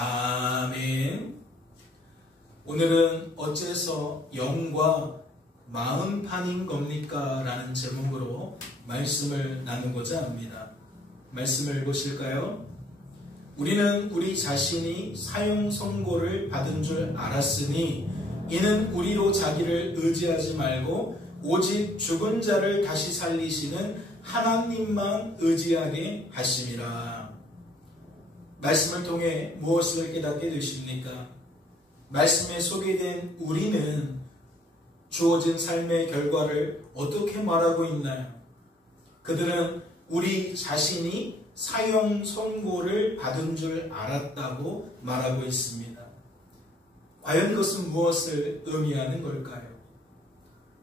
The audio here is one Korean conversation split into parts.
아멘. 오늘은 어째서 영과 마음판인 겁니까? 라는 제목으로 말씀을 나누고자 합니다. 말씀을 보실까요? 우리는 우리 자신이 사형 선고를 받은 줄 알았으니 이는 우리로 자기를 의지하지 말고 오직 죽은 자를 다시 살리시는 하나님만 의지하게 하심이라. 말씀을 통해 무엇을 깨닫게 되십니까? 말씀에 소개된 우리는 주어진 삶의 결과를 어떻게 말하고 있나요? 그들은 우리 자신이 사형 선고를 받은 줄 알았다고 말하고 있습니다. 과연 그것은 무엇을 의미하는 걸까요?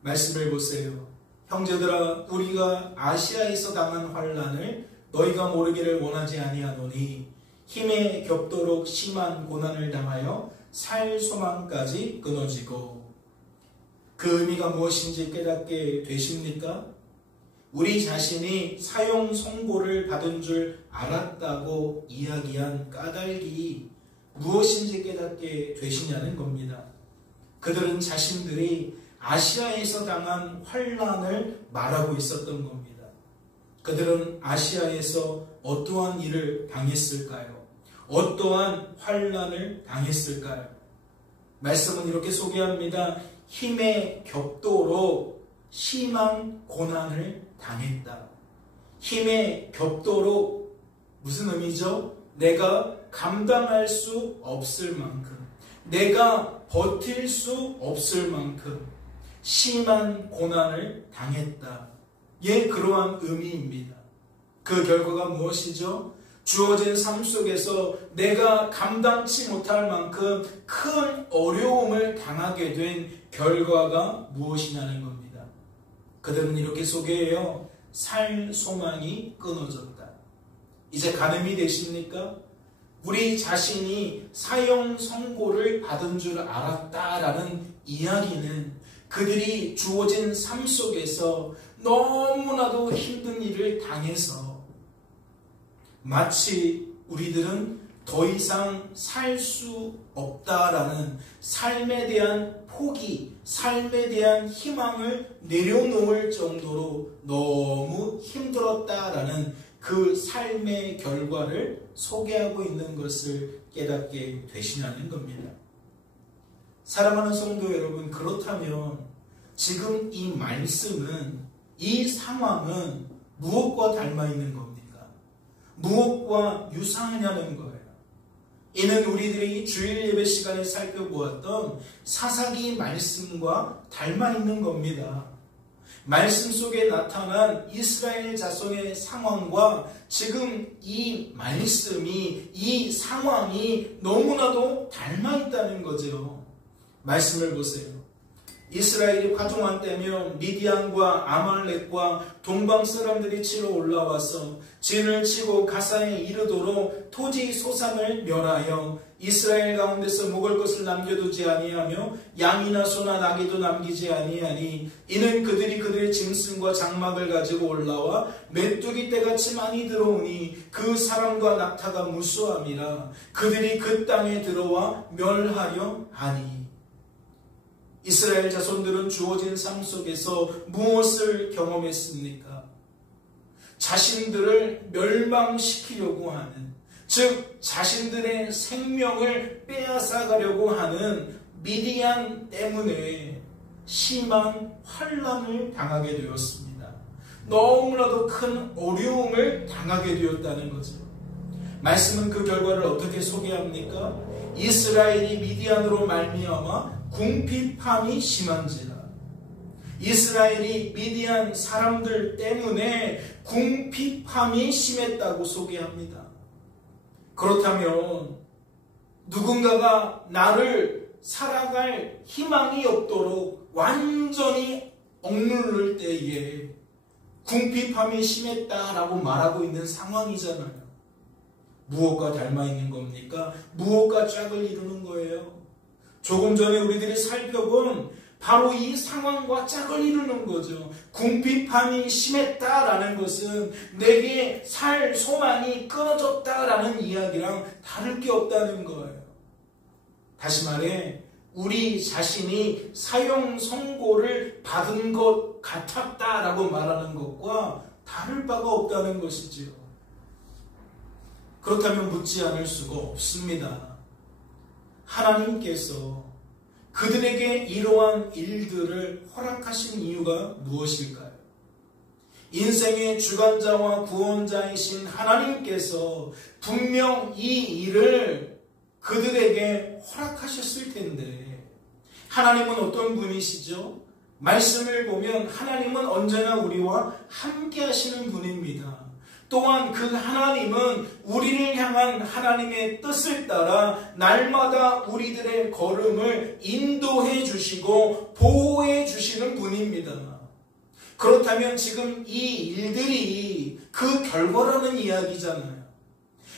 말씀을 보세요. 형제들아, 우리가 아시아에서 당한 환난을 너희가 모르기를 원하지 아니하노니 힘에 겹도록 심한 고난을 당하여 살 소망까지 끊어지고. 그 의미가 무엇인지 깨닫게 되십니까? 우리 자신이 사형 선고를 받은 줄 알았다고 이야기한 까닭이 무엇인지 깨닫게 되시냐는 겁니다. 그들은 자신들이 아시아에서 당한 환난을 말하고 있었던 겁니다. 그들은 아시아에서 어떠한 일을 당했을까요? 어떠한 환난을 당했을까요? 말씀은 이렇게 소개합니다. 힘에 겹도록 심한 고난을 당했다. 힘에 겹도록 무슨 의미죠? 내가 감당할 수 없을 만큼, 내가 버틸 수 없을 만큼 심한 고난을 당했다. 예, 그러한 의미입니다. 그 결과가 무엇이죠? 주어진 삶 속에서 내가 감당치 못할 만큼 큰 어려움을 당하게 된 결과가 무엇이냐는 겁니다. 그들은 이렇게 소개해요. 살 소망이 끊어졌다. 이제 가늠이 되십니까? 우리 자신이 사형 선고를 받은 줄 알았다라는 이야기는 그들이 주어진 삶 속에서 너무나도 힘든 일을 당해서 마치 우리들은 더 이상 살 수 없다라는 삶에 대한 포기, 삶에 대한 희망을 내려놓을 정도로 너무 힘들었다라는 그 삶의 결과를 소개하고 있는 것을 깨닫게 되시냐는 겁니다. 사랑하는 성도 여러분, 그렇다면 지금 이 말씀은, 이 상황은 무엇과 닮아 있는 겁니까? 무엇과 유사하냐는 거예요. 이는 우리들이 주일 예배 시간에 살펴보았던 사사기 말씀과 닮아 있는 겁니다. 말씀 속에 나타난 이스라엘 자손의 상황과 지금 이 말씀이, 이 상황이 너무나도 닮아 있다는 거죠. 말씀을 보세요. 이스라엘이 화동한 때면 미디안과 아말렉과 동방 사람들이 치러 올라와서 진을 치고 가사에 이르도록 토지 소산을 멸하여 이스라엘 가운데서 먹을 것을 남겨두지 아니하며 양이나 소나 나귀도 남기지 아니하니 이는 그들이 그들의 짐승과 장막을 가지고 올라와 메뚜기 떼같이 많이 들어오니 그 사람과 낙타가 무수함이라 그들이 그 땅에 들어와 멸하려 하니. 이스라엘 자손들은 주어진 삶 속에서 무엇을 경험했습니까? 자신들을 멸망시키려고 하는, 즉 자신들의 생명을 빼앗아가려고 하는 미디안 때문에 심한 환난을 당하게 되었습니다. 너무나도 큰 어려움을 당하게 되었다는 거죠. 말씀은 그 결과를 어떻게 소개합니까? 이스라엘이 미디안으로 말미암아 궁핍함이 심한지라. 이스라엘이 미디안 사람들 때문에 궁핍함이 심했다고 소개합니다. 그렇다면 누군가가 나를 살아갈 희망이 없도록 완전히 억누를 때에 궁핍함이 심했다라고 말하고 있는 상황이잖아요. 무엇과 닮아 있는 겁니까? 무엇과 짝을 이루는 거예요? 조금 전에 우리들이 살펴본 바로 이 상황과 짝을 이루는 거죠. 궁핍함이 심했다라는 것은 내게 살 소망이 끊어졌다라는 이야기랑 다를 게 없다는 거예요. 다시 말해 우리 자신이 사형 선고를 받은 것 같았다라고 말하는 것과 다를 바가 없다는 것이지요. 그렇다면 묻지 않을 수가 없습니다. 하나님께서 그들에게 이러한 일들을 허락하신 이유가 무엇일까요? 인생의 주관자와 구원자이신 하나님께서 분명 이 일을 그들에게 허락하셨을 텐데 하나님은 어떤 분이시죠? 말씀을 보면 하나님은 언제나 우리와 함께 하시는 분입니다. 또한 그 하나님은 우리를 향한 하나님의 뜻을 따라 날마다 우리들의 걸음을 인도해 주시고 보호해 주시는 분입니다. 그렇다면 지금 이 일들이 그 결과라는 이야기잖아요.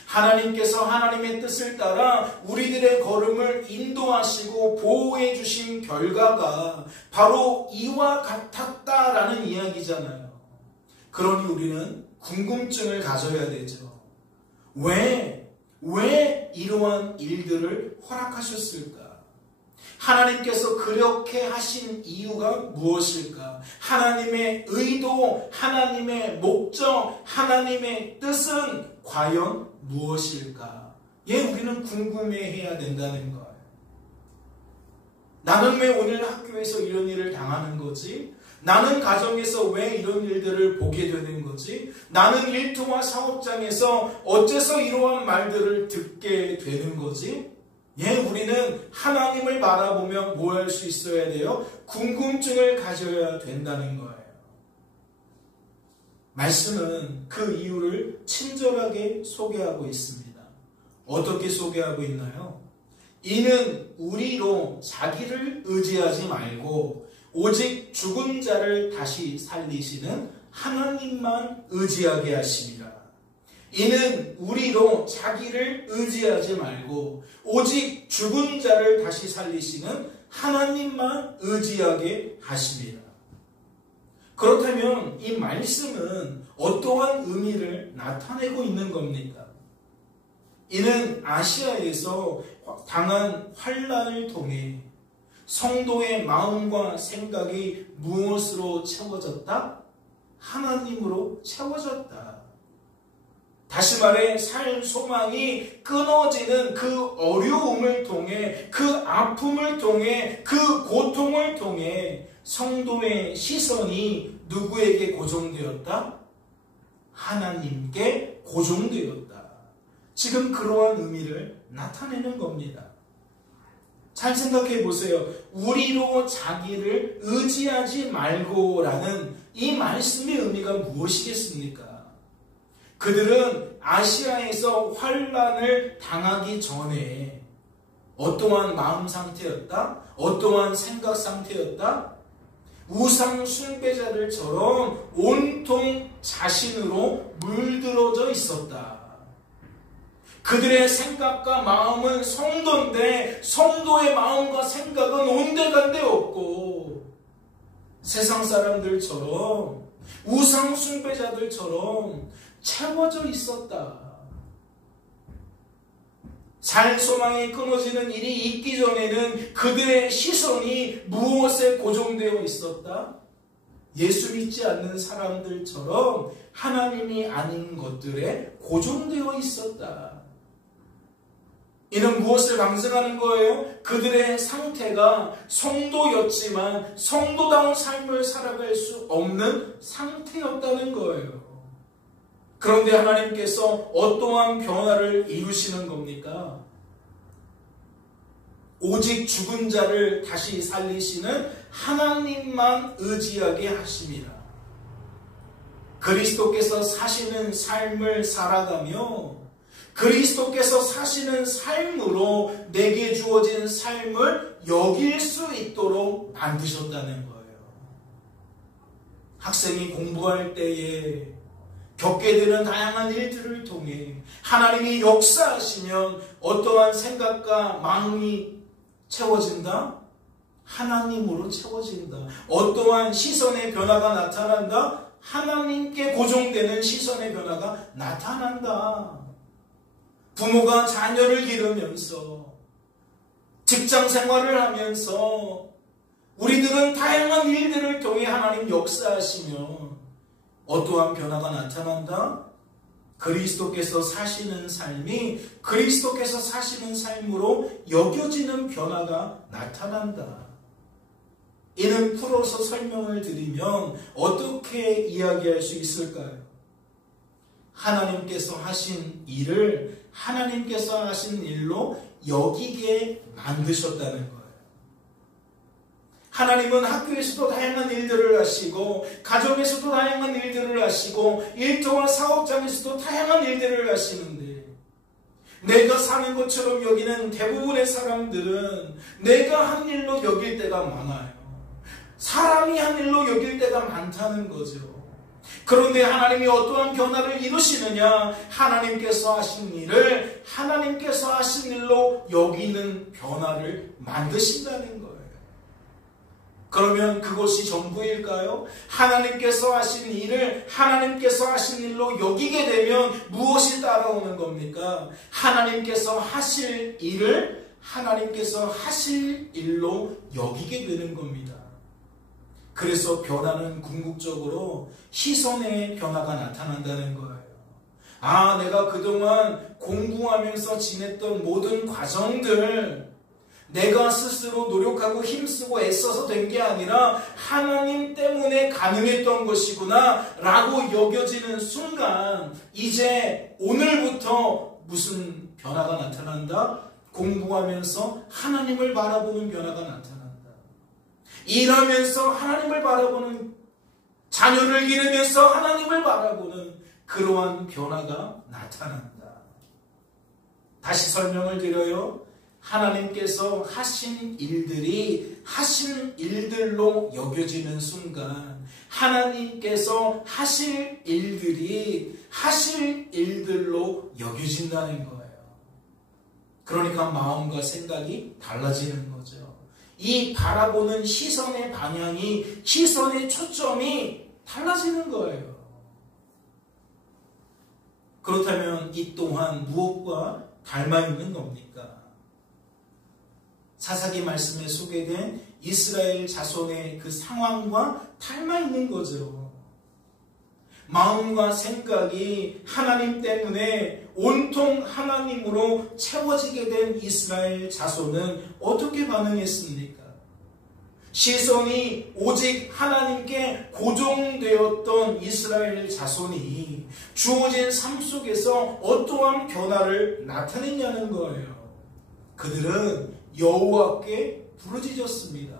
하나님께서 하나님의 뜻을 따라 우리들의 걸음을 인도하시고 보호해 주신 결과가 바로 이와 같았다라는 이야기잖아요. 그러니 우리는 궁금증을 가져야 되죠. 왜 이러한 일들을 허락하셨을까? 하나님께서 그렇게 하신 이유가 무엇일까? 하나님의 의도, 하나님의 목적, 하나님의 뜻은 과연 무엇일까? 우리는 궁금해해야 된다는 거예요. 나는 왜 오늘 학교에서 이런 일을 당하는 거지? 나는 가정에서 왜 이런 일들을 보게 되는 거지? 나는 일터와 사업장에서 어째서 이러한 말들을 듣게 되는 거지? 우리는 하나님을 바라보며 뭐 할 수 있어야 돼요? 궁금증을 가져야 된다는 거예요. 말씀은 그 이유를 친절하게 소개하고 있습니다. 어떻게 소개하고 있나요? 이는 우리로 자기를 의지하지 말고 오직 죽은 자를 다시 살리시는 하나님만 의지하게 하심이라. 이는 우리로 자기를 의지하지 말고 오직 죽은 자를 다시 살리시는 하나님만 의지하게 하심이라. 그렇다면 이 말씀은 어떠한 의미를 나타내고 있는 겁니까? 이는 아시아에서 당한 환난을 통해 성도의 마음과 생각이 무엇으로 채워졌다? 하나님으로 채워졌다. 다시 말해 살 소망이 끊어지는 그 어려움을 통해, 그 아픔을 통해, 그 고통을 통해 성도의 시선이 누구에게 고정되었다? 하나님께 고정되었다. 지금 그러한 의미를 나타내는 겁니다. 잘 생각해 보세요. 우리로 자기를 의지하지 말고라는 이 말씀의 의미가 무엇이겠습니까? 그들은 아시아에서 환난을 당하기 전에 어떠한 마음 상태였다? 어떠한 생각 상태였다? 우상 숭배자들처럼 온통 자신으로 물들어져 있었다. 그들의 생각과 마음은 성도인데 성도의 마음과 생각은 온데간데 없고 세상 사람들처럼 우상 숭배자들처럼 채워져 있었다. 살 소망이 끊어지는 일이 있기 전에는 그들의 시선이 무엇에 고정되어 있었다? 예수 믿지 않는 사람들처럼 하나님이 아닌 것들에 고정되어 있었다. 이는 무엇을 방증하는 거예요? 그들의 상태가 성도였지만 성도다운 삶을 살아갈 수 없는 상태였다는 거예요. 그런데 하나님께서 어떠한 변화를 이루시는 겁니까? 오직 죽은 자를 다시 살리시는 하나님만 의지하게 하십니다. 그리스도께서 사시는 삶을 살아가며 그리스도께서 사시는 삶으로 내게 주어진 삶을 여길 수 있도록 만드셨다는 거예요. 학생이 공부할 때에 겪게 되는 다양한 일들을 통해 하나님이 역사하시면 어떠한 생각과 마음이 채워진다? 하나님으로 채워진다. 어떠한 시선의 변화가 나타난다? 하나님께 고정되는 시선의 변화가 나타난다. 부모가 자녀를 기르면서 직장 생활을 하면서 우리들은 다양한 일들을 통해 하나님 역사하시며 어떠한 변화가 나타난다? 그리스도께서 사시는 삶이 그리스도께서 사시는 삶으로 여겨지는 변화가 나타난다. 이는 풀어서 설명을 드리면 어떻게 이야기할 수 있을까요? 하나님께서 하신 일을 하나님께서 하신 일로 여기게 만드셨다는 거예요. 하나님은 학교에서도 다양한 일들을 하시고 가정에서도 다양한 일들을 하시고 일터와 사업장에서도 다양한 일들을 하시는데 내가 사는 것처럼 여기는 대부분의 사람들은 내가 한 일로 여길 때가 많아요. 사람이 한 일로 여길 때가 많다는 거죠. 그런데 하나님이 어떠한 변화를 이루시느냐? 하나님께서 하신 일을 하나님께서 하신 일로 여기는 변화를 만드신다는 거예요. 그러면 그것이 전부일까요? 하나님께서 하신 일을 하나님께서 하신 일로 여기게 되면 무엇이 따라오는 겁니까? 하나님께서 하실 일을 하나님께서 하실 일로 여기게 되는 겁니다. 그래서 변화는 궁극적으로 시선의 변화가 나타난다는 거예요. 아, 내가 그동안 공부하면서 지냈던 모든 과정들 내가 스스로 노력하고 힘쓰고 애써서 된 게 아니라 하나님 때문에 가능했던 것이구나 라고 여겨지는 순간 이제 오늘부터 무슨 변화가 나타난다? 공부하면서 하나님을 바라보는 변화가 나타난다. 일하면서 하나님을 바라보는, 자녀를 기르면서 하나님을 바라보는 그러한 변화가 나타난다. 다시 설명을 드려요. 하나님께서 하신 일들이 하신 일들로 여겨지는 순간 하나님께서 하실 일들이 하실 일들로 여겨진다는 거예요. 그러니까 마음과 생각이 달라지는 거죠. 이 바라보는 시선의 방향이, 시선의 초점이 달라지는 거예요. 그렇다면 이 또한 무엇과 닮아 있는 겁니까? 사사기 말씀에 소개된 이스라엘 자손의 그 상황과 닮아 있는 거죠. 마음과 생각이 하나님 때문에 온통 하나님으로 채워지게 된 이스라엘 자손은 어떻게 반응했습니까? 시선이 오직 하나님께 고정되었던 이스라엘 자손이 주어진 삶 속에서 어떠한 변화를 나타냈냐는 거예요. 그들은 여호와께 부르짖었습니다.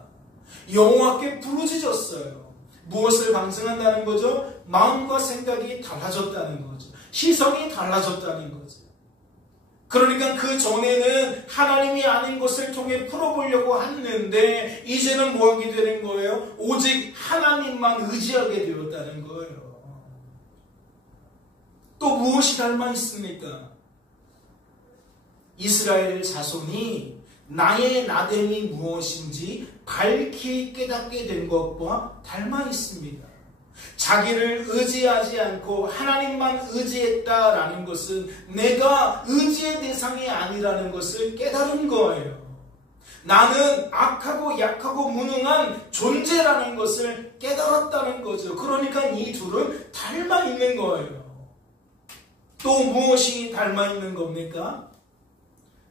여호와께 부르짖었어요. 무엇을 방증한다는 거죠? 마음과 생각이 달라졌다는 거죠. 시선이 달라졌다는 거죠. 그러니까 그 전에는 하나님이 아닌 것을 통해 풀어보려고 했는데 이제는 뭐 하게 되는 거예요? 오직 하나님만 의지하게 되었다는 거예요. 또 무엇이 닮아 있습니까? 이스라엘 자손이 나의 나됨이 무엇인지 밝히 깨닫게 된 것과 닮아 있습니다. 자기를 의지하지 않고 하나님만 의지했다라는 것은 내가 의지의 대상이 아니라는 것을 깨달은 거예요. 나는 악하고 약하고 무능한 존재라는 것을 깨달았다는 거죠. 그러니까 이 둘은 닮아 있는 거예요. 또 무엇이 닮아 있는 겁니까?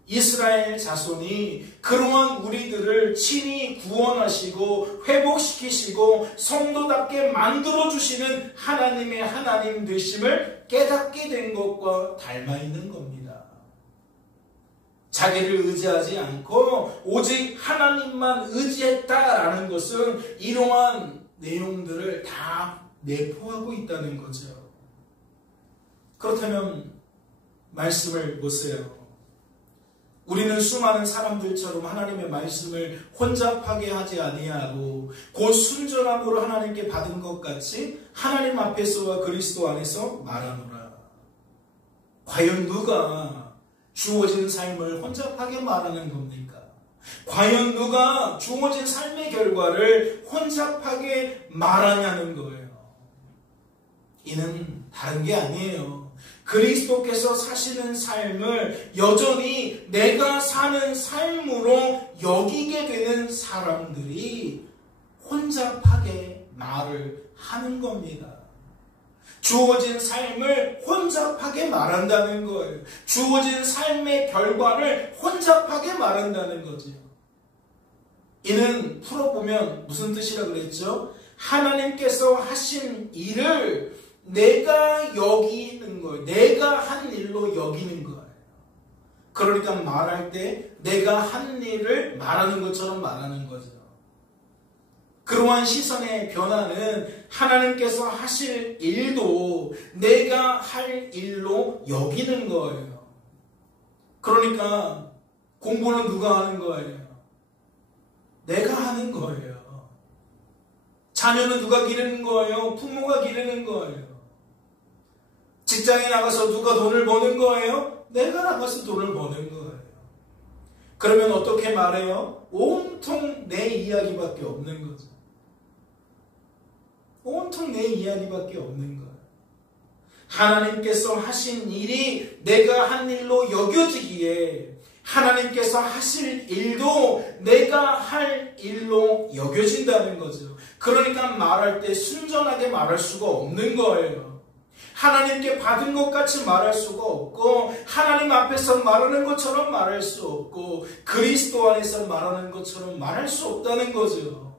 이스라엘 자손이 그러한 우리들을 친히 구원하시고 회복시키시고 성도답게 만들어주시는 하나님의 하나님 되심을 깨닫게 된 것과 닮아 있는 겁니다. 자기를 의지하지 않고 오직 하나님만 의지했다라는 것은 이러한 내용들을 다 내포하고 있다는 거죠. 그렇다면 말씀을 보세요. 우리는 수많은 사람들처럼 하나님의 말씀을 혼잡하게 하지 아니하고 곧 순전함으로 하나님께 받은 것 같이 하나님 앞에서와 그리스도 안에서 말하노라. 과연 누가 주어진 삶을 혼잡하게 말하는 겁니까? 과연 누가 주어진 삶의 결과를 혼잡하게 말하냐는 거예요. 이는 다른 게 아니에요. 그리스도께서 사시는 삶을 여전히 내가 사는 삶으로 여기게 되는 사람들이 혼잡하게 말을 하는 겁니다. 주어진 삶을 혼잡하게 말한다는 거예요. 주어진 삶의 결과를 혼잡하게 말한다는 거죠. 이는 풀어보면 무슨 뜻이라 그랬죠? 하나님께서 하신 일을 내가 여기는 거예요. 내가 한 일로 여기는 거예요. 그러니까 말할 때 내가 한 일을 말하는 것처럼 말하는 거죠. 그러한 시선의 변화는 하나님께서 하실 일도 내가 할 일로 여기는 거예요. 그러니까 공부는 누가 하는 거예요? 내가 하는 거예요. 자녀는 누가 기르는 거예요? 부모가 기르는 거예요. 직장에 나가서 누가 돈을 버는 거예요? 내가 나가서 돈을 버는 거예요. 그러면 어떻게 말해요? 온통 내 이야기밖에 없는 거죠. 온통 내 이야기밖에 없는 거예요. 하나님께서 하신 일이 내가 한 일로 여겨지기에 하나님께서 하실 일도 내가 할 일로 여겨진다는 거죠. 그러니까 말할 때 순전하게 말할 수가 없는 거예요. 하나님께 받은 것 같이 말할 수가 없고 하나님 앞에서 말하는 것처럼 말할 수 없고 그리스도 안에서 말하는 것처럼 말할 수 없다는 거죠.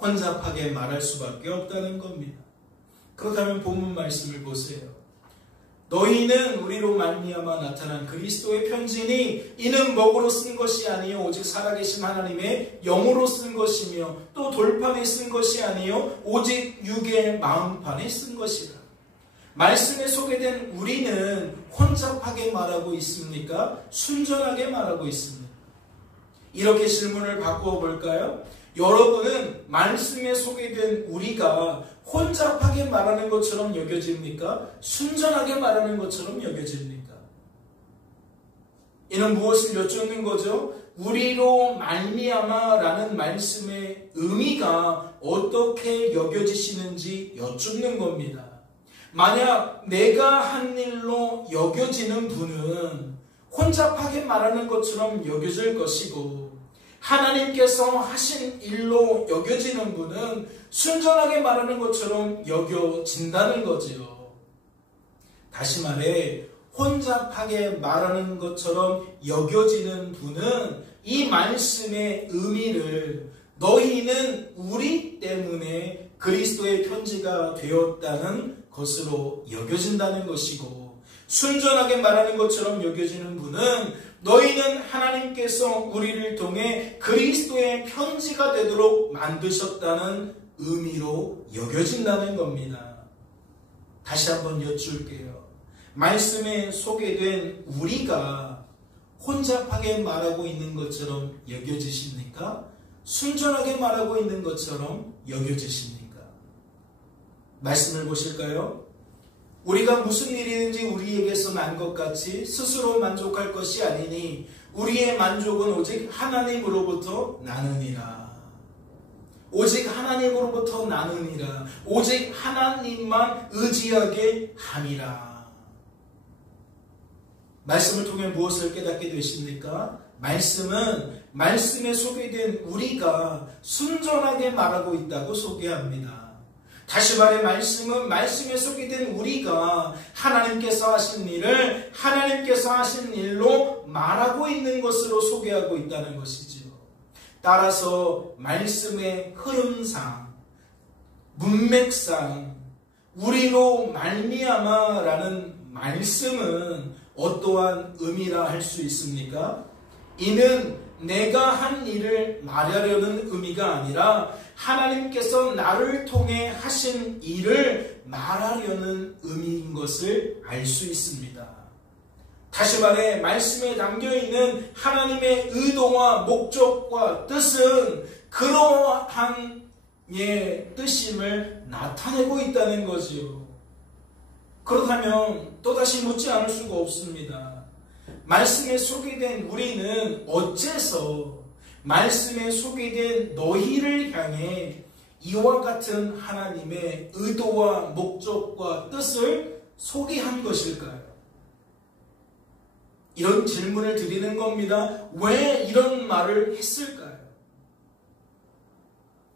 혼잡하게 말할 수밖에 없다는 겁니다. 그렇다면 본문 말씀을 보세요. 너희는 우리로 말미암아 나타난 그리스도의 편지니 이는 먹으로 쓴 것이 아니요 오직 살아계신 하나님의 영으로 쓴 것이며 또 돌판에 쓴 것이 아니요 오직 육의 마음판에 쓴 것이라. 말씀에 소개된 우리는 혼잡하게 말하고 있습니까? 순전하게 말하고 있습니까? 이렇게 질문을 바꾸어 볼까요? 여러분은 말씀에 소개된 우리가 혼잡하게 말하는 것처럼 여겨집니까? 순전하게 말하는 것처럼 여겨집니까? 이는 무엇을 여쭙는 거죠? 우리로 말미암아라는 말씀의 의미가 어떻게 여겨지시는지 여쭙는 겁니다. 만약 내가 한 일로 여겨지는 분은 혼잡하게 말하는 것처럼 여겨질 것이고 하나님께서 하신 일로 여겨지는 분은 순전하게 말하는 것처럼 여겨진다는 거지요. 다시 말해 혼잡하게 말하는 것처럼 여겨지는 분은 이 말씀의 의미를 너희는 우리 때문에 그리스도의 편지가 되었다는 것으로 여겨진다는 것이고 순전하게 말하는 것처럼 여겨지는 분은 너희는 하나님께서 우리를 통해 그리스도의 편지가 되도록 만드셨다는 의미로 여겨진다는 겁니다. 다시 한번 여쭐게요. 말씀에 소개된 우리가 혼잡하게 말하고 있는 것처럼 여겨지십니까? 순전하게 말하고 있는 것처럼 여겨지십니까? 말씀을 보실까요? 우리가 무슨 일이든지 우리에게서 난 것 같이 스스로 만족할 것이 아니니 우리의 만족은 오직 하나님으로부터 나느니라. 오직 하나님으로부터 나느니라. 오직 하나님만 의지하게 함이라. 말씀을 통해 무엇을 깨닫게 되십니까? 말씀은 말씀에 소개된 우리가 순전하게 말하고 있다고 소개합니다. 다시 말해 말씀은 말씀에 소개된 우리가 하나님께서 하신 일을 하나님께서 하신 일로 말하고 있는 것으로 소개하고 있다는 것이지요. 따라서 말씀의 흐름상, 문맥상 우리로 말미암아라는 말씀은 어떠한 의미라 할 수 있습니까? 이는 내가 한 일을 말하려는 의미가 아니라 하나님께서 나를 통해 하신 일을 말하려는 의미인 것을 알 수 있습니다. 다시 말해 말씀에 담겨있는 하나님의 의도와 목적과 뜻은 그러한 뜻임을 나타내고 있다는 거지요. 그렇다면 또다시 묻지 않을 수가 없습니다. 말씀에 소개된 우리는 어째서 말씀에 소개된 너희를 향해 이와 같은 하나님의 의도와 목적과 뜻을 소개한 것일까요? 이런 질문을 드리는 겁니다. 왜 이런 말을 했을까요?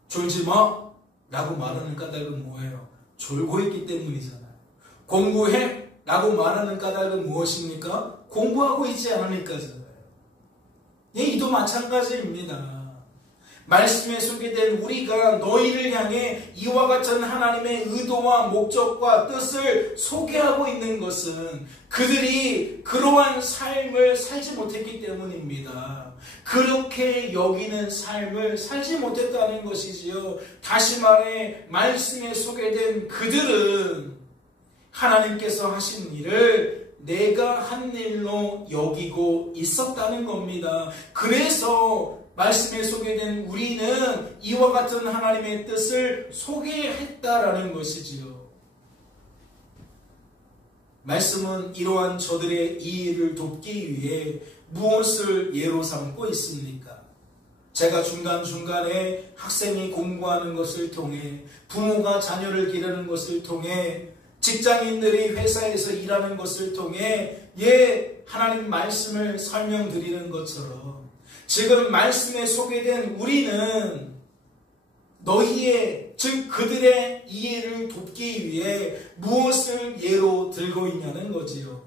졸지 마! 라고 말하는 까닭은 뭐예요? 졸고 있기 때문이잖아요. 공부해! 라고 말하는 까닭은 무엇입니까? 공부하고 있지 않으니까잖아요. 이도 마찬가지입니다. 말씀에 소개된 우리가 너희를 향해 이와 같은 하나님의 의도와 목적과 뜻을 소개하고 있는 것은 그들이 그러한 삶을 살지 못했기 때문입니다. 그렇게 여기는 삶을 살지 못했다는 것이지요. 다시 말해 말씀에 소개된 그들은 하나님께서 하신 일을 내가 한 일로 여기고 있었다는 겁니다. 그래서 말씀에 소개된 우리는 이와 같은 하나님의 뜻을 소개했다라는 것이지요. 말씀은 이러한 저들의 이 일을 돕기 위해 무엇을 예로 삼고 있습니까? 제가 중간중간에 학생이 공부하는 것을 통해, 부모가 자녀를 기르는 것을 통해, 직장인들이 회사에서 일하는 것을 통해 하나님 말씀을 설명드리는 것처럼 지금 말씀에 소개된 우리는 너희의, 즉 그들의 이해를 돕기 위해 무엇을 예로 들고 있냐는 거지요.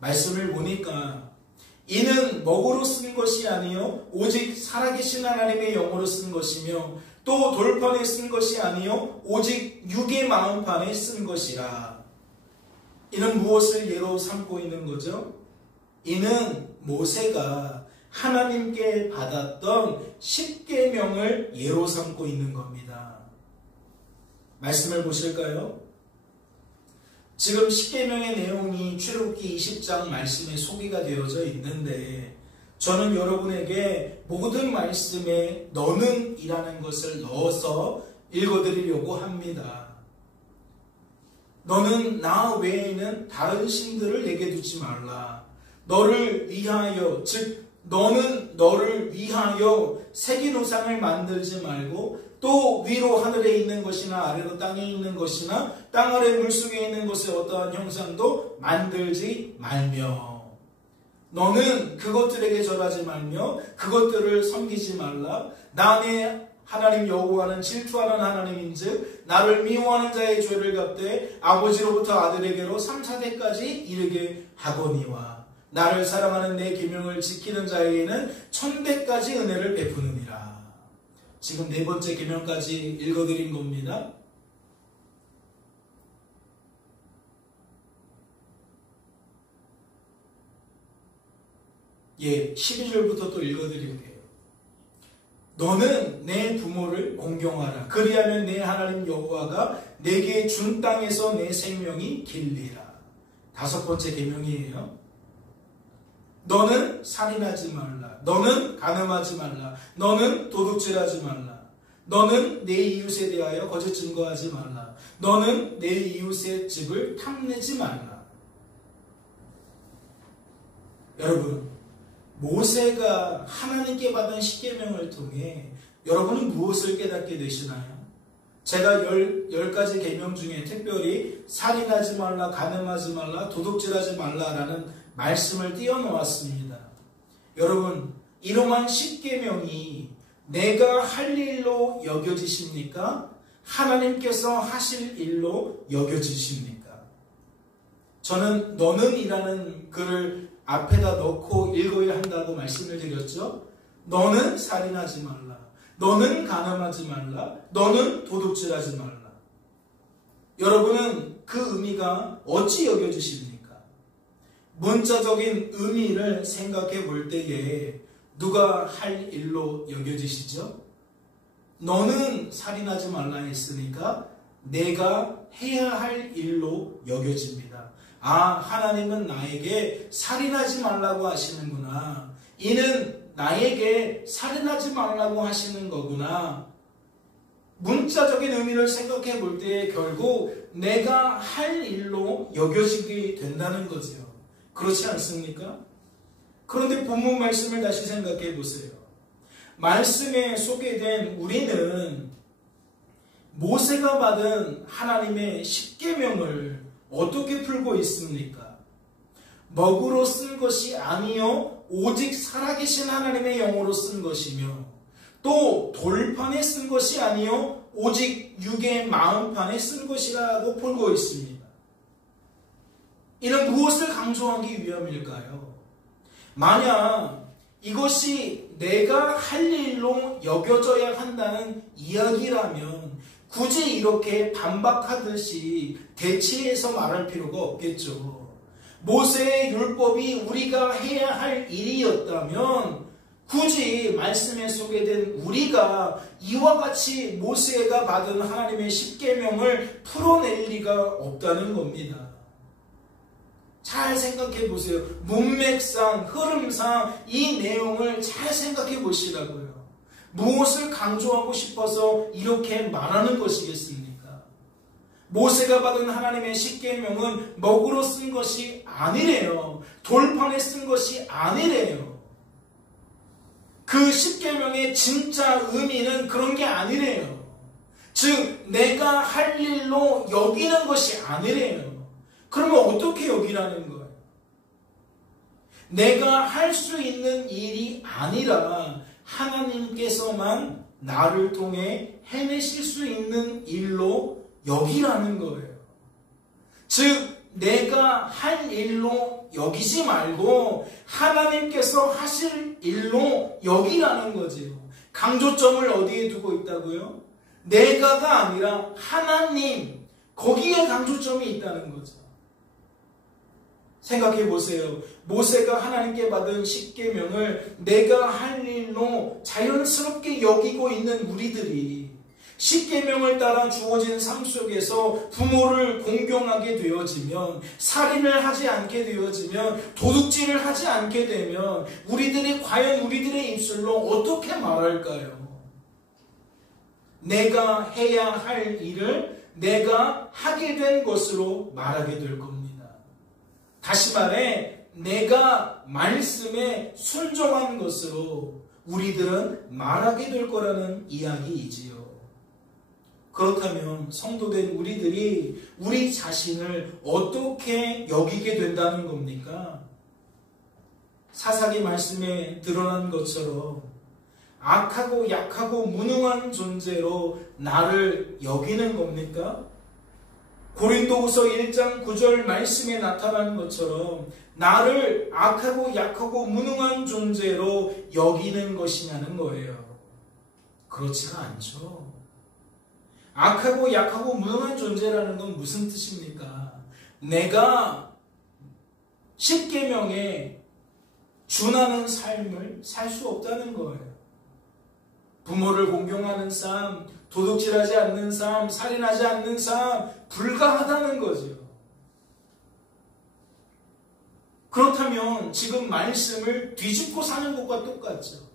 말씀을 보니까 이는 먹으로 쓴 것이 아니요 오직 살아계신 하나님의 영으로 쓴 것이며 또 돌판에 쓴 것이 아니요 오직 육의 마음판에 쓴 것이라. 이는 무엇을 예로 삼고 있는 거죠? 이는 모세가 하나님께 받았던 십계명을 예로 삼고 있는 겁니다. 말씀을 보실까요? 지금 십계명의 내용이 출애굽기 20장 말씀에 소개가 되어져 있는데 저는 여러분에게 모든 말씀에 너는 이라는 것을 넣어서 읽어드리려고 합니다. 너는 나 외에는 다른 신들을 내게 두지 말라. 너를 위하여, 즉 너는 너를 위하여 새긴 우상을 만들지 말고 또 위로 하늘에 있는 것이나 아래로 땅에 있는 것이나 땅 아래 물속에 있는 것의 어떠한 형상도 만들지 말며 너는 그것들에게 절하지 말며 그것들을 섬기지 말라. 나의 하나님 여호와는 질투하는 하나님인즉 나를 미워하는 자의 죄를 갚되 아버지로부터 아들에게로 3, 4대까지 이르게 하거니와 나를 사랑하는 내 계명을 지키는 자에게는 1000대까지 은혜를 베푸느니라. 지금 4번째 계명까지 읽어드린 겁니다. 예, 12절부터 또 읽어드릴게요. 너는 내 부모를 공경하라. 그리하면 내 하나님 여호와가 내게 준 땅에서 내 생명이 길리라. 5번째 계명이에요. 너는 살인하지 말라. 너는 간음하지 말라. 너는 도둑질하지 말라. 너는 내 이웃에 대하여 거짓 증거하지 말라. 너는 내 이웃의 집을 탐내지 말라. 여러분, 모세가 하나님께 받은 십계명을 통해 여러분은 무엇을 깨닫게 되시나요? 제가 10가지 계명 중에 특별히 살인하지 말라, 간음하지 말라, 도둑질하지 말라라는 말씀을 띄워놓았습니다. 여러분, 이러한 십계명이 내가 할 일로 여겨지십니까? 하나님께서 하실 일로 여겨지십니까? 저는 너는 이라는 글을 앞에다 넣고 읽어야 한다고 말씀을 드렸죠. 너는 살인하지 말라. 너는 간음하지 말라. 너는 도둑질하지 말라. 여러분은 그 의미가 어찌 여겨지십니까? 문자적인 의미를 생각해 볼 때에 누가 할 일로 여겨지시죠? 너는 살인하지 말라 했으니까 내가 해야 할 일로 여겨집니다. 아, 하나님은 나에게 살인하지 말라고 하시는구나. 이는 나에게 살인하지 말라고 하시는 거구나. 문자적인 의미를 생각해 볼 때 결국 내가 할 일로 여겨지게 된다는 거죠. 그렇지 않습니까? 그런데 본문 말씀을 다시 생각해 보세요. 말씀에 소개된 우리는 모세가 받은 하나님의 십계명을 어떻게 풀고 있습니까? 먹으로 쓴 것이 아니요 오직 살아계신 하나님의 영으로 쓴 것이며, 또 돌판에 쓴 것이 아니요 오직 육의 마음판에 쓴 것이라고 풀고 있습니다. 이는 무엇을 강조하기 위함일까요? 만약 이것이 내가 할 일로 여겨져야 한다는 이야기라면 굳이 이렇게 반박하듯이 대치해서 말할 필요가 없겠죠. 모세의 율법이 우리가 해야 할 일이었다면 굳이 말씀에 소개된 우리가 이와 같이 모세가 받은 하나님의 십계명을 풀어낼 리가 없다는 겁니다. 잘 생각해 보세요. 문맥상, 흐름상 이 내용을 잘 생각해 보시라고요. 무엇을 강조하고 싶어서 이렇게 말하는 것이겠습니까? 모세가 받은 하나님의 십계명은 먹으로 쓴 것이 아니래요. 돌판에 쓴 것이 아니래요. 그 십계명의 진짜 의미는 그런 게 아니래요. 즉 내가 할 일로 여기는 것이 아니래요. 그러면 어떻게 여기라는 거예요? 내가 할 수 있는 일이 아니라 하나님께서만 나를 통해 해내실 수 있는 일로 여기라는 거예요. 즉 내가 할 일로 여기지 말고 하나님께서 하실 일로 여기라는 거지요. 강조점을 어디에 두고 있다고요? 내가가 아니라 하나님, 거기에 강조점이 있다는 거죠. 생각해 보세요. 모세가 하나님께 받은 십계명을 내가 할 일로 자연스럽게 여기고 있는 우리들이 십계명을 따라 주어진 삶 속에서 부모를 공경하게 되어지면, 살인을 하지 않게 되어지면, 도둑질을 하지 않게 되면 우리들이 과연 우리들의 입술로 어떻게 말할까요? 내가 해야 할 일을 내가 하게 된 것으로 말하게 될 겁니다. 다시 말해 내가 말씀에 순종한 것으로 우리들은 말하게 될 거라는 이야기이지요. 그렇다면 성도된 우리들이 우리 자신을 어떻게 여기게 된다는 겁니까? 사사기 말씀에 드러난 것처럼 악하고 약하고 무능한 존재로 나를 여기는 겁니까? 고린도후서 1장 9절 말씀에 나타난 것처럼 나를 악하고 약하고 무능한 존재로 여기는 것이냐는 거예요. 그렇지가 않죠. 악하고 약하고 무능한 존재라는 건 무슨 뜻입니까? 내가 십계명에 준하는 삶을 살 수 없다는 거예요. 부모를 공경하는 삶, 도둑질하지 않는 삶, 살인하지 않는 삶, 불가하다는 거죠. 그렇다면 지금 말씀을 뒤집고 사는 것과 똑같죠.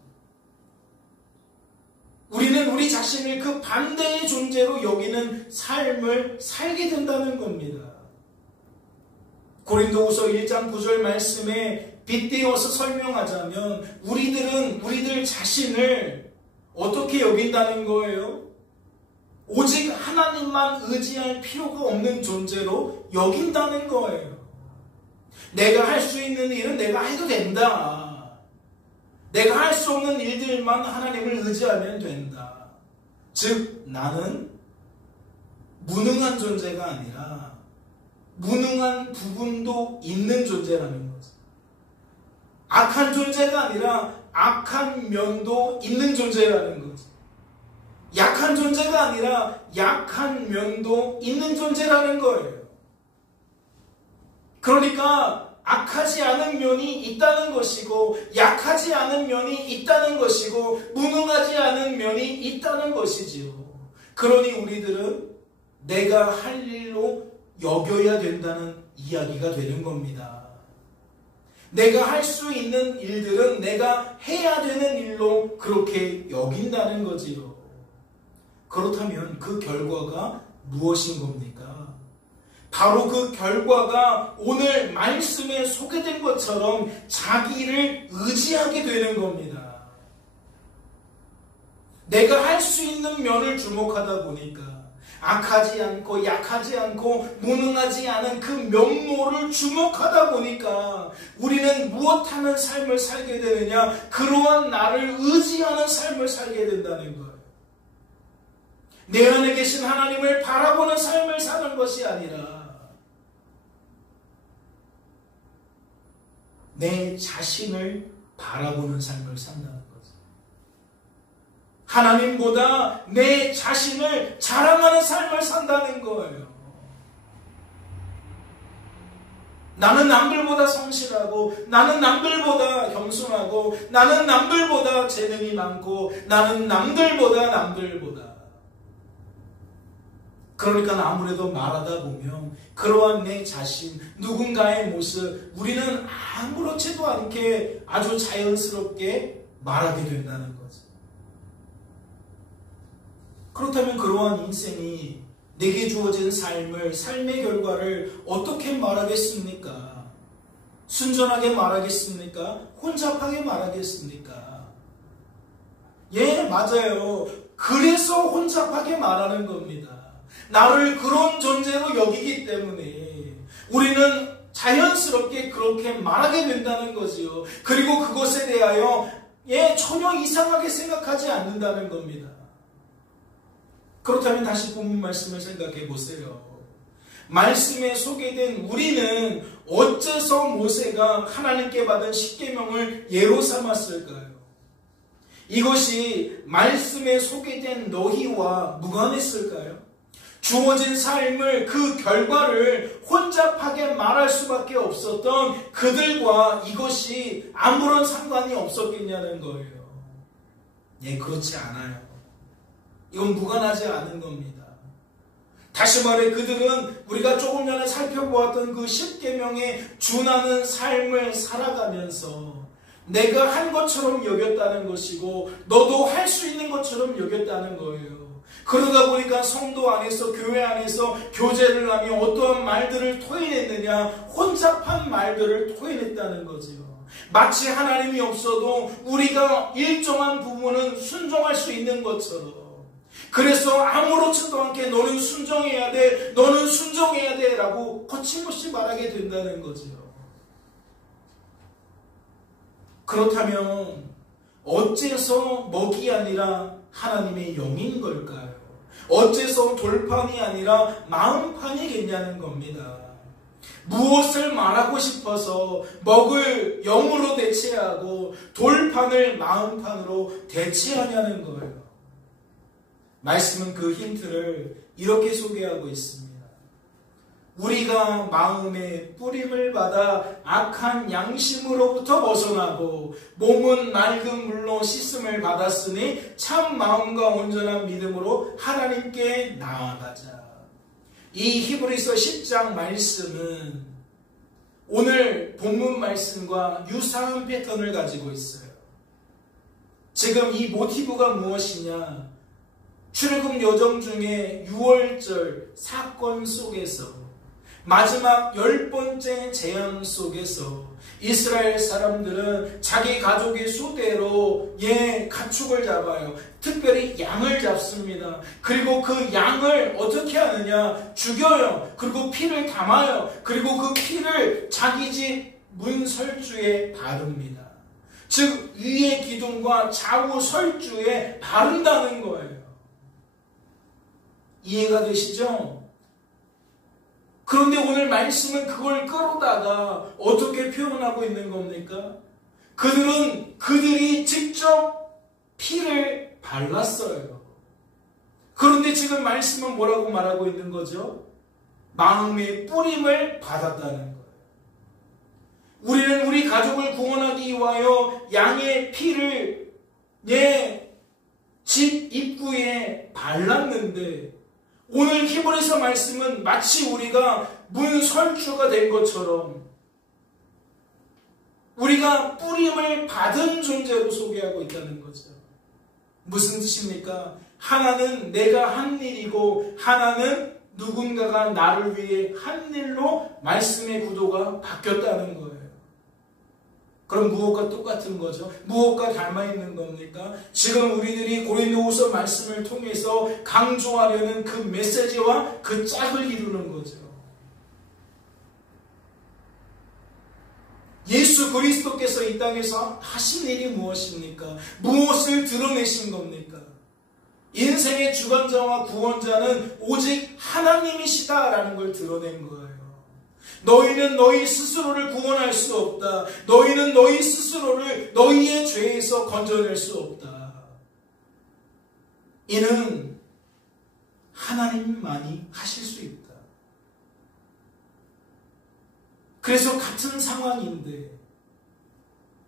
우리는 우리 자신을 그 반대의 존재로 여기는 삶을 살게 된다는 겁니다. 고린도후서 1장 9절 말씀에 빗대어서 설명하자면 우리들은 우리들 자신을 어떻게 여긴다는 거예요? 오직 하나님만 의지할 필요가 없는 존재로 여긴다는 거예요. 내가 할 수 있는 일은 내가 해도 된다. 내가 할 수 없는 일들만 하나님을 의지하면 된다. 즉 나는 무능한 존재가 아니라 무능한 부분도 있는 존재라는 거죠. 악한 존재가 아니라 악한 면도 있는 존재라는 거죠. 약한 존재가 아니라 약한 면도 있는 존재라는 거예요. 그러니까 악하지 않은 면이 있다는 것이고 약하지 않은 면이 있다는 것이고 무능하지 않은 면이 있다는 것이지요. 그러니 우리들은 내가 할 일로 여겨야 된다는 이야기가 되는 겁니다. 내가 할 수 있는 일들은 내가 해야 되는 일로 그렇게 여긴다는 거지요. 그렇다면 그 결과가 무엇인 겁니까? 바로 그 결과가 오늘 말씀에 소개된 것처럼 자기를 의지하게 되는 겁니다. 내가 할 수 있는 면을 주목하다 보니까 악하지 않고 약하지 않고 무능하지 않은 그 면모를 주목하다 보니까 우리는 무엇하는 삶을 살게 되느냐? 그러한 나를 의지하는 삶을 살게 된다는 거예요. 내 안에 계신 하나님을 바라보는 삶을 사는 것이 아니라 내 자신을 바라보는 삶을 산다는 거죠. 하나님보다 내 자신을 자랑하는 삶을 산다는 거예요. 나는 남들보다 성실하고, 나는 남들보다 겸손하고, 나는 남들보다 재능이 많고, 나는 남들보다. 그러니까 아무래도 말하다 보면 그러한 내 자신, 누군가의 모습, 우리는 아무렇지도 않게 아주 자연스럽게 말하게 된다는 거죠. 그렇다면 그러한 인생이 내게 주어진 삶의 결과를 어떻게 말하겠습니까? 순전하게 말하겠습니까? 혼잡하게 말하겠습니까? 예, 맞아요. 그래서 혼잡하게 말하는 겁니다. 나를 그런 존재로 여기기 때문에 우리는 자연스럽게 그렇게 말하게 된다는 거지요. 그리고 그것에 대하여 전혀 이상하게 생각하지 않는다는 겁니다. 그렇다면 다시 본문 말씀을 생각해 보세요. 말씀에 소개된 우리는 어째서 모세가 하나님께 받은 십계명을 예로 삼았을까요? 이것이 말씀에 소개된 너희와 무관했을까요? 주어진 삶을, 그 결과를 혼잡하게 말할 수밖에 없었던 그들과 이것이 아무런 상관이 없었겠냐는 거예요. 예, 그렇지 않아요. 이건 무관하지 않은 겁니다. 다시 말해 그들은 우리가 조금 전에 살펴보았던 그 십계명에 준하는 삶을 살아가면서 내가 한 것처럼 여겼다는 것이고 너도 할 수 있는 것처럼 여겼다는 거예요. 그러다 보니까 성도 안에서, 교회 안에서 교제를 하며 어떠한 말들을 토해냈느냐? 혼잡한 말들을 토해냈다는 거지요. 마치 하나님이 없어도 우리가 일정한 부분은 순종할 수 있는 것처럼. 그래서 아무렇지도 않게 너는 순종해야 돼, 너는 순종해야 돼 라고 거침없이 말하게 된다는 거지요. 그렇다면 어째서 먹이 아니라 하나님의 영인 걸까요? 어째서 돌판이 아니라 마음판이겠냐는 겁니다. 무엇을 말하고 싶어서 먹을 영으로 대체하고 돌판을 마음판으로 대체하냐는 거예요. 말씀은 그 힌트를 이렇게 소개하고 있습니다. 우리가 마음의 뿌림을 받아 악한 양심으로부터 벗어나고 몸은 맑은 물로 씻음을 받았으니 참 마음과 온전한 믿음으로 하나님께 나아가자. 이 히브리서 10장 말씀은 오늘 본문 말씀과 유사한 패턴을 가지고 있어요. 지금 이 모티브가 무엇이냐? 출애굽 여정 중에 6월절 사건 속에서 마지막 10번째 재앙 속에서 이스라엘 사람들은 자기 가족의 수대로 가축을 잡아요. 특별히 양을 잡습니다. 그리고 그 양을 어떻게 하느냐? 죽여요. 그리고 피를 담아요. 그리고 그 피를 자기 집 문설주에 바릅니다. 즉 위의 기둥과 좌우 설주에 바른다는 거예요. 이해가 되시죠? 그런데 오늘 말씀은 그걸 끌어다가 어떻게 표현하고 있는 겁니까? 그들이 직접 피를 발랐어요. 그런데 지금 말씀은 뭐라고 말하고 있는 거죠? 마음의 뿌림을 받았다는 거예요. 우리는 우리 가족을 구원하기 위하여 양의 피를 집 입구에 발랐는데 오늘 히브리서 말씀은 마치 우리가 문설주가 된 것처럼 우리가 뿌림을 받은 존재로 소개하고 있다는 거죠. 무슨 뜻입니까? 하나는 내가 한 일이고 하나는 누군가가 나를 위해 한 일로 말씀의 구도가 바뀌었다는 거예요. 그럼 무엇과 똑같은 거죠? 무엇과 닮아 있는 겁니까? 지금 우리들이 고린도후서 말씀을 통해서 강조하려는 그 메시지와 그 짝을 이루는 거죠. 예수 그리스도께서 이 땅에서 하신 일이 무엇입니까? 무엇을 드러내신 겁니까? 인생의 주관자와 구원자는 오직 하나님이시다라는 걸 드러낸 거예요. 너희는 너희 스스로를 구원할 수 없다. 너희는 너희 스스로를 너희의 죄에서 건져낼 수 없다. 이는 하나님만이 하실 수 있다. 그래서 같은 상황인데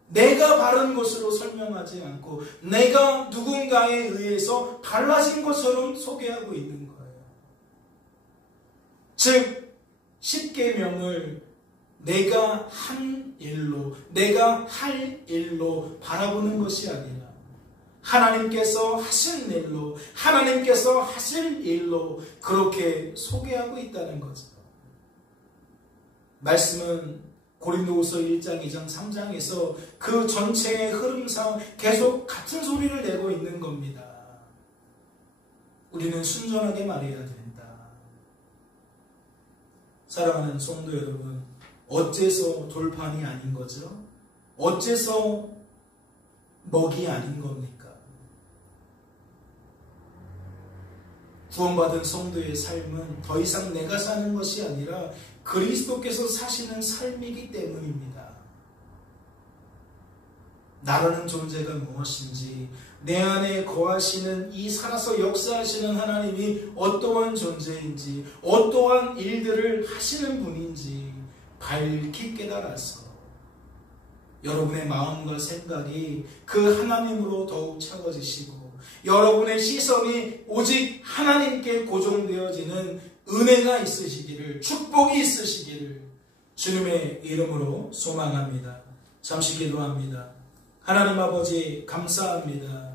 내가 바른 것으로 설명하지 않고 내가 누군가에 의해서 달라진 것처럼 소개하고 있는 거예요. 즉 10계명을 내가 한 일로, 내가 할 일로 바라보는 것이 아니라 하나님께서 하신 일로, 하나님께서 하실 일로 그렇게 소개하고 있다는 거죠. 말씀은 고린도후서 1장, 2장, 3장에서 그 전체의 흐름상 계속 같은 소리를 내고 있는 겁니다. 우리는 순전하게 말해야 된다. 사랑하는 성도 여러분, 어째서 돌판이 아닌 거죠? 어째서 먹이 아닌 겁니까? 구원받은 성도의 삶은 더 이상 내가 사는 것이 아니라 그리스도께서 사시는 삶이기 때문입니다. 나라는 존재가 무엇인지, 내 안에 거하시는 이 살아서 역사하시는 하나님이 어떠한 존재인지, 어떠한 일들을 하시는 분인지 밝히 깨달아서 여러분의 마음과 생각이 그 하나님으로 더욱 차가워지시고 여러분의 시선이 오직 하나님께 고정되어지는 은혜가 있으시기를, 축복이 있으시기를 주님의 이름으로 소망합니다. 잠시 기도합니다. 하나님 아버지 감사합니다.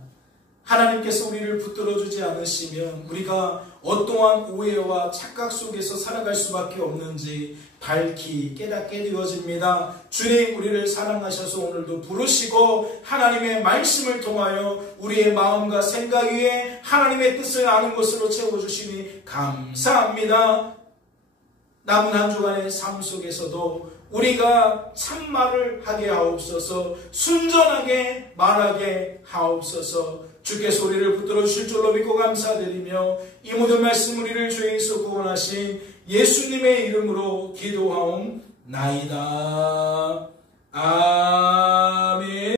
하나님께서 우리를 붙들어주지 않으시면 우리가 어떠한 오해와 착각 속에서 살아갈 수밖에 없는지 밝히 깨닫게 되어집니다. 주님, 우리를 사랑하셔서 오늘도 부르시고 하나님의 말씀을 통하여 우리의 마음과 생각 위에 하나님의 뜻을 아는 것으로 채워주시니 감사합니다. 남은 한 주간의 삶 속에서도 우리가 참말을 하게 하옵소서, 순전하게 말하게 하옵소서. 주께서 우리를 붙들어 주실 줄로 믿고 감사드리며 이 모든 말씀 우리를 죄에서 구원하신 예수님의 이름으로 기도하옵나이다. 아멘.